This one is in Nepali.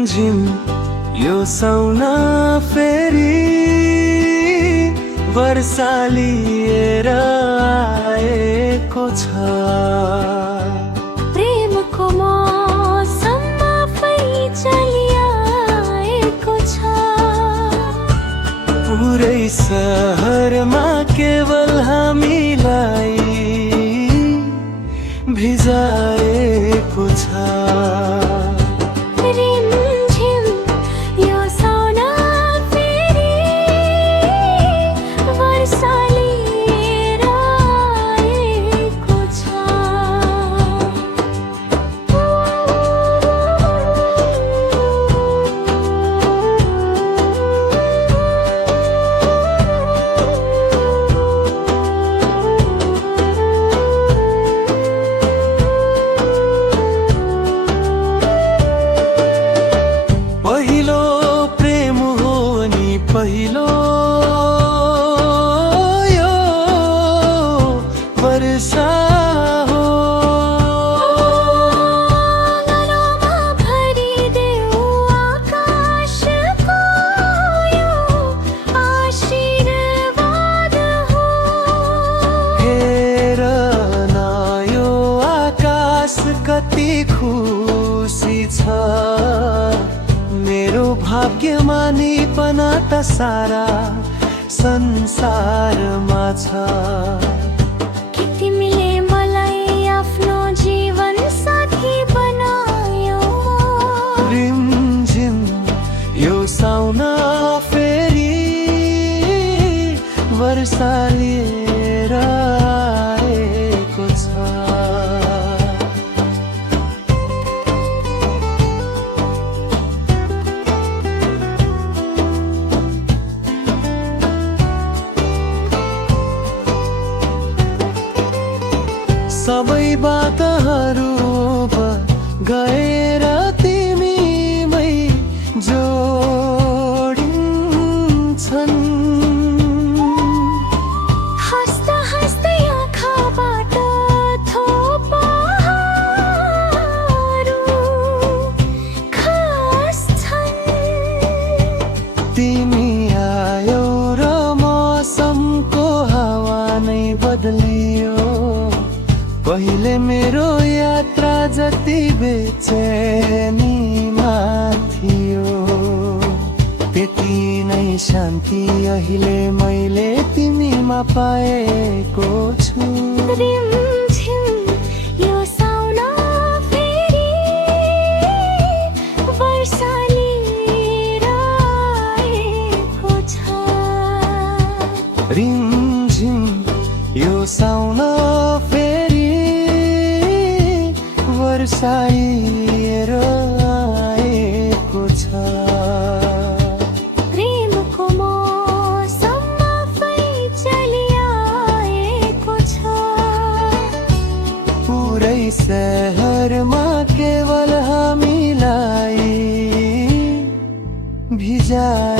रिमझिम यो साउना फेरि वर्षा लिएर आएको छ। प्रेमको मौसम आफै चलिआएको छ। पुरै सहरमा केवल हामीलाई भिजाएको छ। रिमझिम यो साउना फेरि वर्षा लिएर आएको छ। पहिलो प्रेम हो नि पहिलो यो वर्षा हो। गलोमा भरिदेऊ आकाशको यो आशीर्वाद हो। हेर न यो आकाश कति खुसी छ। मेरो भाग्यमानीपना त सारा संसारमा छ। कि तिमीले मलाई आफ्नो जीवन साथी बनायो। रिमझिम यो साउना फेरि वर्षा लिएर आएको छ। सबै बातहरू गएर तिमीमै जोडिन्छन्। हाँस्दा हाँस्दै आँखाबाट थोपाहरू खस्छन्। तिमी आयौ र मौसमको हावा नै बदलियो। पहिले मेरो यात्रा जति बेचैनीमा थियो त्यति नै शान्ति अहिले मैले तिमीमा पाएको छु। रिमझिम यो साउना फेरि वर्षा लिएर आएको छ। रिमझिम यो साउना फेरि वर्षा लिएर आएको छ। प्रेमको मौसम आफै चलिआएको छ। पुरै सहरमा केवल हामीलाई भिजाए